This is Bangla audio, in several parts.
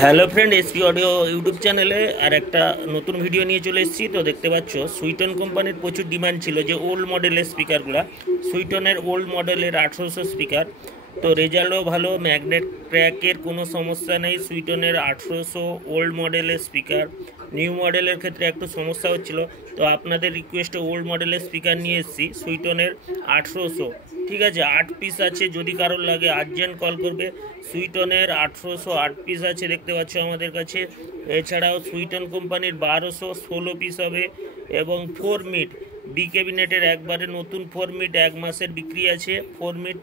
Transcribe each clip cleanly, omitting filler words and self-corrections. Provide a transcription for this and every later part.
Hello friend, SP audio YouTube চ্যানেলে আর একটা নতুন ভিডিও নিয়ে চলে এসেছি। তো দেখতে পাচ্ছ সুইটন কোম্পানির প্রচুর ডিমান্ড ছিল যে ওল্ড মডেলের স্পিকারগুলো, সুইটনের ওল্ড মডেলের 1800 স্পিকার। তো রেজাল্টও ভালো, ম্যাগনেট ক্র্যাকের কোনো সমস্যা নেই। সুইটনের 1800 ওল্ড মডেলের স্পিকার, নিউ মডেলের ক্ষেত্রে একটু সমস্যা হচ্ছিল। তো আপনাদের রিকোয়েস্টে ওল্ড মডেলের স্পিকার নিয়ে এসেছি সুইটনের 1800। ঠিক আছে, 8 পিস আছে, যদি কারোর লাগে আর্জেন্ট কল করবে। সুইটনের 1800 8 পিস আছে দেখতে পাচ্ছ আমাদের কাছে। এছাড়াও সুইটন কোম্পানির 1200 16 পিস হবে। এবং 4 মিট বি ক্যাবিনেটের একবারে নতুন 4 মিট 1 মাসের বিক্রি আছে। 4 মিট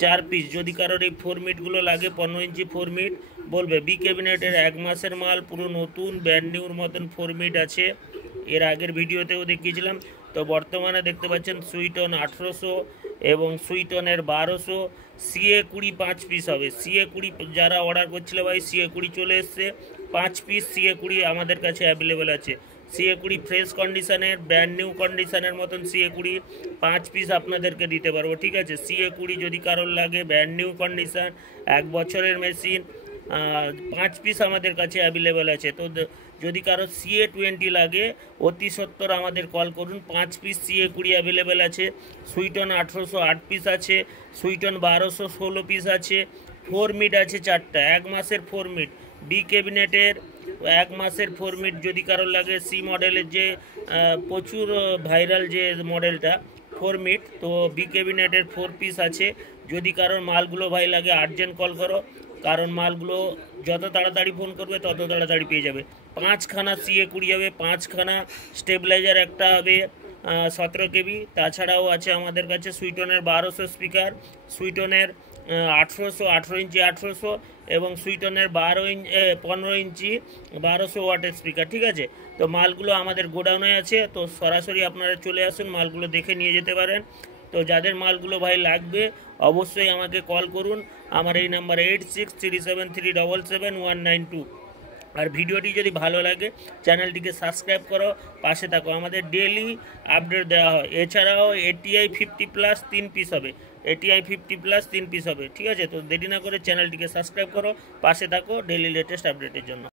4 পিস, যদি কারোর এই 4 মিটগুলো লাগে 15 ইঞ্চি 4 মিট বলবে। বি ক্যাবিনেটের 1 মাসের মাল, পুরো নতুন ব্র্যান্ড নিউর মতন 4 মিট আছে, এর আগের ভিডিওতেও দেখিয়েছিলাম। তো বর্তমানে দেখতে পাচ্ছেন সুইটন 1800 এবং সুইটনের 1200। সিএ 20 5 পিস হবে। সিএ 20 যারা অর্ডার করছিল ভাই, সিএ 20 চলে এসছে 5 পিস। সিএ 20 আমাদের কাছে অ্যাভেলেবেল আছে। সিএ 20 ফ্রেশ কন্ডিশনের, ব্র্যান্ড নিউ কন্ডিশনের মতন সিএ 20 5 পিস আপনাদেরকে দিতে পারবো। ঠিক আছে, সিএ 20 যদি কারোর লাগে, ব্র্যান্ড নিউ কন্ডিশন, 1 বছরের মেশিন, 5 পিস আমাদের কাছে অ্যাভেলেবেল আছে। তো যদি কারো সিএ 20 লাগে, অতি সত্তর আমাদের কল করুন। 5 পিস সিএ 20 অ্যাভেলেবেল আছে। সুইটন 1800 8 পিস আছে। সুইটন 1200 16 পিস আছে। 4 মিট আছে 4টা, 1 মাসের 4 মিট। বি ক্যাবিনেটের 1 মাসের 4 মিট যদি কারোর লাগে। সি মডেলের যে প্রচুর ভাইরাল যে মডেলটা 4 মিট, তো বি ক্যাবিনেটের 4 পিস আছে। যদি কারোর মালগুলো ভাই লাগে আর্জেন্ট কল করো, কারণ মালগুলো যত তাড়াতাড়ি ফোন করবে তত তাড়াতাড়ি পেয়ে যাবে। 5খানা সিএ 20 হবে, 5খানা স্টেবিলাইজার একটা হবে 17 কেবি। তাছাড়াও আছে আমাদের কাছে সুইটনের 1200 স্পিকার, সুইটনের 1800 18 ইঞ্চি 1800 এবং সুইটনের 15 ইঞ্চি 1200 ওয়াটের স্পিকার। ঠিক আছে, তো মালগুলো আমাদের গোডাউনে আছে, তো সরাসরি আপনারা চলে আসুন, মালগুলো দেখে নিয়ে যেতে পারেন। তো যাদের মালগুলো ভাই লাগবে অবশ্যই আমাকে কল করুন। আমার এই নাম্বার 8637377192। আর ভিডিওটি যদি ভালো লাগে চ্যানেলটিকে সাবস্ক্রাইব করো, পাশে থাকো, আমাদের ডেলি আপডেট দেওয়া হয়। এছাড়াও এটিআই 50+ 3 পিস হবে। এটিআই 50+ 3 পিস হবে। ঠিক আছে, তো দেরি না করে চ্যানেলটিকে সাবস্ক্রাইব করো, পাশে থাকো ডেলি লেটেস্ট আপডেটের জন্য।